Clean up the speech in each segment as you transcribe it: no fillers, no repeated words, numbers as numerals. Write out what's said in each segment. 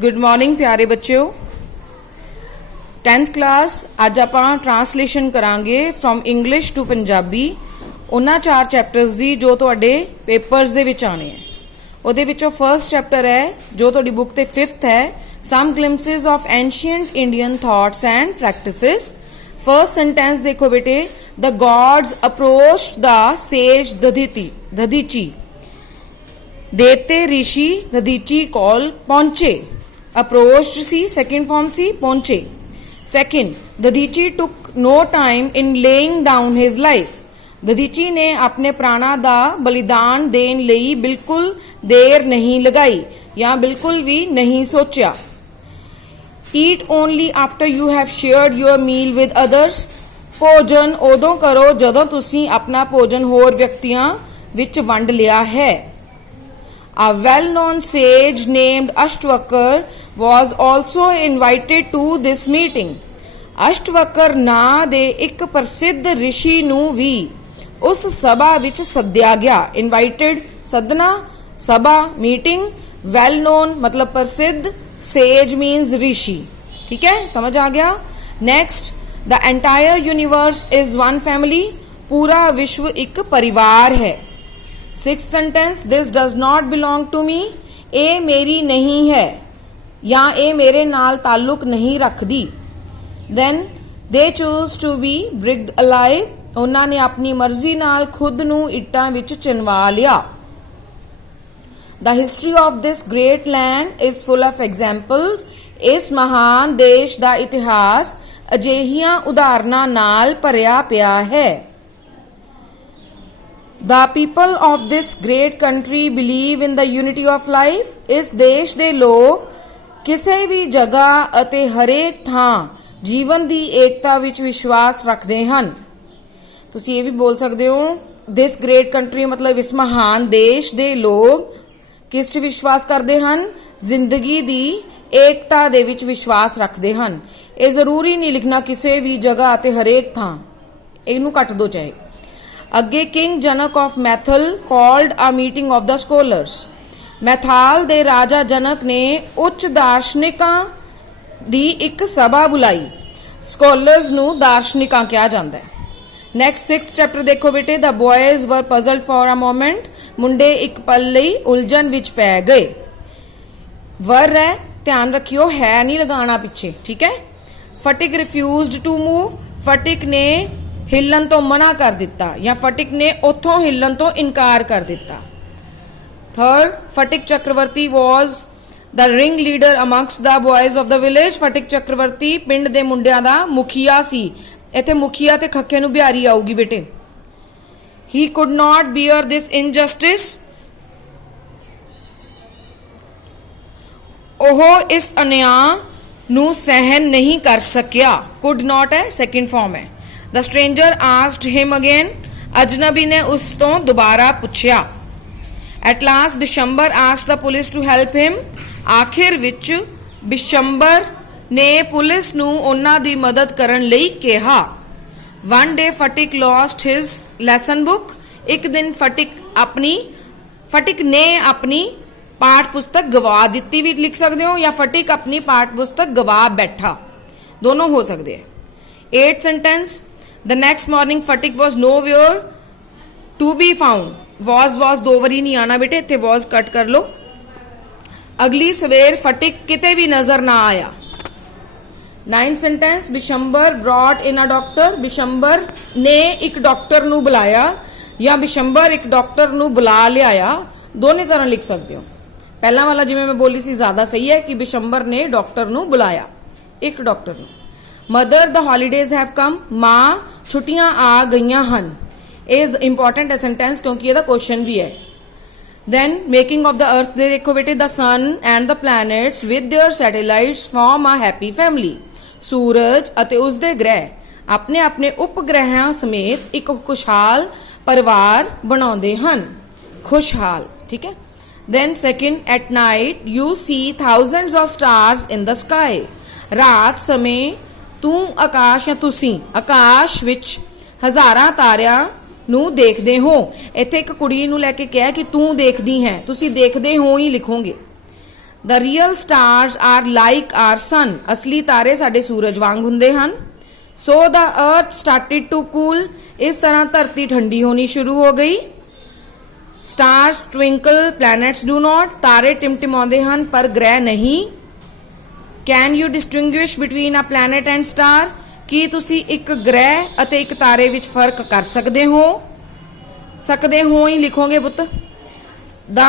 Good morning प्यारे बच्चों। 10th class अज आप ट्रांसलेशन करांगे फ्रॉम इंग्लिश टू पंजाबी उन्हां 4 चैप्टर्स की जो तुहाडे पेपर्स दे विच आने हैं। उहदे विचों फर्स्ट चैप्टर है जो तुहाडी बुक ते 5th है, some glimpses of ancient Indian thoughts and practices. First sentence देखो बेटे, the gods approached the sage Dadhichi. देवते ऋषि दधीची कोल पहुंचे। अप्रोच्ड सी सेकंड फॉर्म सी पहुंचे। Second, Dadhichi took no time in laying down his life. Dadhichi ने अपने प्राणा दा बलिदान देन लई बिल्कुल देर नहीं लगाई या बिल्कुल भी नहीं सोचा। Eat only after you have shared your meal with others. भोजन उदों करो जदों तुसी अपना भोजन होर व्यक्तियां विच वंड लिया है। A well-known sage named Ashtavakar was also invited to this meeting. Ashtavakra ना दे एक प्रसिद्ध ऋषि नू भी उस सभा विच सद्या गया। इनवाइटेड सदना, सभा मीटिंग, वेल नोन मतलब प्रसिद्ध, सेज मीन्स ऋषि। ठीक है, समझ आ गया। Next, the entire universe is one family. पूरा विश्व एक परिवार है। Sixth sentence, this does not belong to me. ए मेरी नहीं है या ए मेरे नाल ताल्लुक नहीं रखदी। Then they choose to be burned alive. उन्होंने अपनी मर्जी नाल खुद नू इट्टां विच चिनवा लिया। The history of this great land is full of examples. इस महान देश का इतिहास अजिहियां उदाहरणां नाल भरिया पिया है। The people of this great country believe in the unity of life. इस देश दे लोग किसी भी जगह अते हरेक थां जीवन दी एकता विच विश्वास रखते हैं। तुसी ये भी बोल सकते हो, दिस ग्रेट कंट्री मतलब इस महान देश दे लोग किस च विश्वास करते हैं? जिंदगी दी एकता दे विच विश्वास रखते हैं। ये जरूरी नहीं लिखना किसी भी जगह अते हरेक थां, इनू कट दो चाहे। अगे, king Janak of Mithila called a meeting of the scholars. Mithila दे राजा जनक ने उच्च दार्शनिकां दी एक सभा बुलाई। स्कॉलर्स नू दार्शनिकां कहा जाता है। नैक्सट सिक्स्थ चैप्टर देखो बेटे, the boys were puzzled for a moment. मुंडे एक पल लई उलझन विच पै गए। वर है, ध्यान रखियो, है नहीं लगाना पीछे। ठीक है। फटिक रिफ्यूज्ड टू मूव। फटिक ने हिलन तो मना कर दिता या फटिक ने उथों हिलन तो इनकार कर दिता। Third, Phatik Chakravarti was the ring leader amongst the boys of the village. Phatik Chakravarti पिंड दे मुंडियां दा मुखिया सी। इत्थे मुखिया ते खखे नू बिहारी आऊगी बेटे। He could not bear this injustice. ओहो इस अन्याय नू सहन नहीं कर सकिया। कुड नॉट है, सेकंड फॉर्म है। The stranger asked him again. अजनबी ने उस तो दोबारा पूछया। At last Bishambar asked the police to help him. आखिर विच बिशंबर ने पुलिस नू उन्हां दी मदद करन लई कहा। One day Phatik lost his lesson book. एक दिन फटिक ने अपनी पाठ पुस्तक गवा दिती भी लिख सकते हो, या फटिक अपनी पाठ पुस्तक गवा बैठा, दोनों हो सकते हैं। 8th sentence, the next morning Phatik was nowhere to be found. Was दो बारी नहीं आना बेटे, इतने वॉज कट कर लो। अगली सवेर फटिक किते भी नजर ना आया। 9th sentence, Bishambar brought in a doctor. Bishambar ने एक डॉक्टर नू बुलाया या बिशंबर एक डॉक्टर नू बुला लिया, दोनों तरह लिख सकते हो। पहला वाला जिवें मैं बोली सी ज्यादा सही है कि बिशंबर ने डॉक्टर नू बुलाया, एक डॉक्टर नू। Mother the holidays have come. मां छुट्टियां आ गई हन। इज इंपॉर्टेंट है सेंटेंस क्योंकि यह क्वेश्चन भी है। Then making of the earth दे देखो बेटे, the sun and the planets with their satellites form a happy family. सूरज अते उसदे ग्रह अपने अपने उपग्रहां समेत एक खुशहाल परिवार बनाउंदे हन। खुशहाल, ठीक है। Then second, at night you see thousands of stars in the sky. रात समय तू आकाश या तुसी आकाश विच हजारां तारियां नू देखदे हो। इत्थे एक कुड़ी नू लैके कहा कि तू देखदी है, तुसी देखदे हो ही लिखोगे। The real stars are like our sun, असली तारे साडे सूरज वांग हुंदे हन। So the earth started to cool, इस तरह धरती ठंडी होनी शुरू हो गई। Stars twinkle planets do not, तारे टिमटिमाउंदे हन पर ग्रह नहीं। Can you distinguish between a planet and star, की तुसी एक ग्रह अते एक तारे विच फर्क कर सकते हो? सकते हो ही लिखोगे पुत। The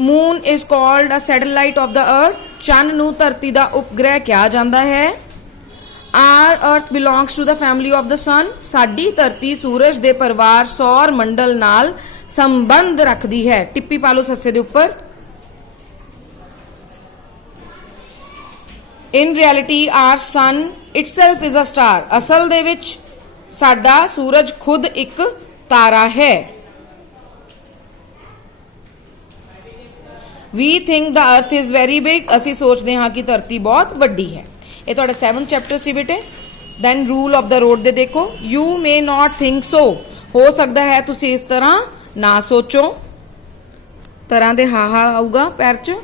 moon is called a satellite of the earth, चंद नूं धरती दा उपग्रह कहा जाता है। Our earth belongs to the family of the sun, साडी धरती सूरज दे परिवार सौर मंडल नाल संबंध रखती है। टिप्पी पा लो सस्से दे उपर। In reality our sun itself is a star, असल दे विच साडा सूरज खुद एक तारा है। We think the earth is very big, असी सोचते हाँ कि धरती बहुत वड्डी है। ये तुहाडा 7th चैप्टर सी बेटे। Then rule of the road दे देखो, you may not think so, हो सकता है तुसी इस तरह ना सोचो। तरह दे हाहा आऊगा पैर च।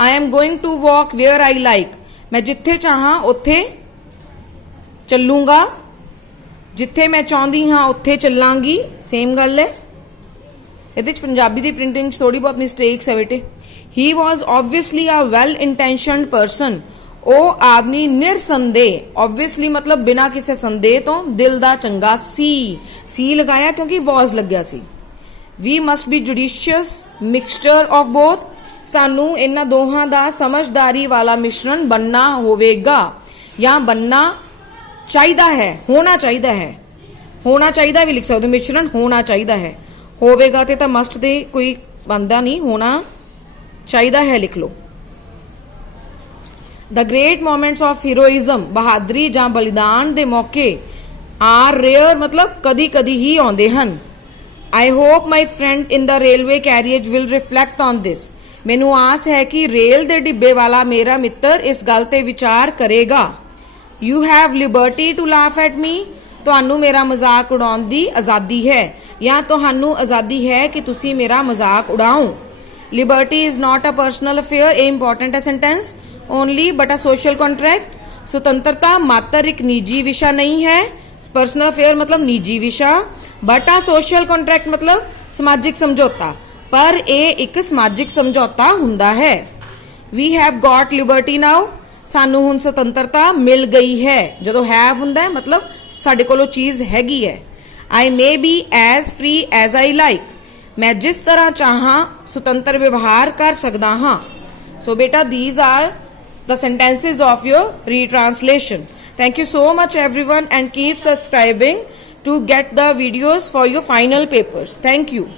I am going to walk where I like, मैं जिथे चाहां उत्थे चलूंगा, जिथे मैं चाहती हाँ उत्थे चलांगी, सेम गल है। ये पंजाबी की प्रिंटिंग थोड़ी बहुत मिस्टेक्स है बेटे। He was obviously a well intentioned person, ओ आदमी निरसंदेह, ऑब्वियसली मतलब बिना किसी संदेह तो दिल दा चंगा सी लगाया क्योंकि वॉज लग्या सी। We must be judicious mixture of both, सानू इन्हां दोहां दा समझदारी वाला मिश्रण बनना होवेगा या बनना चाहिदा है, होना चाहिदा है। होना चाहिदा भी लिख सकते हो, मिश्रण होना चाहिदा है। होवेगा ते तां मस्ट दे कोई बनदा नहीं, होना चाहिदा है लिख लो। The great moments of heroism, बहादरी जां बलिदान दे मौके आर रेयर मतलब कदी कदी ही आउंदे हन। I hope my friend in the railway carriage will reflect on this, मैनू आस है कि रेल दे डिब्बे वाला मेरा मित्र इस गल ते विचार करेगा। You have liberty to laugh at me, तुहानू मेरा मजाक उड़ाउण दी आज़ादी है या तुहानू आज़ादी है कि तुसी मेरा मजाक उड़ाओ। Liberty is not a personal affair, ए इंपॉर्टेंट है sentence, only but a social contract. स्वतंत्रता मात्र एक निजी विषय नहीं है, पर्सनल अफेयर मतलब निजी विषय, बट अ सोशल कॉन्ट्रैक्ट मतलब समाजिक समझौता, पर ए एक समाजिक समझौता हुंदा है। We have got liberty now, सानू हुण स्वतंत्रता मिल गई है। जदों हैव हुंदा है मतलब साडे कोलों चीज हैगी है। I may be as free as I like, मैं जिस तरह चाहां स्वतंत्र व्यवहार कर सकदा हाँ। सो बेटा these are the sentences of your retranslation. Thank you so much everyone and keep subscribing to get the videos for your final papers. Thank you.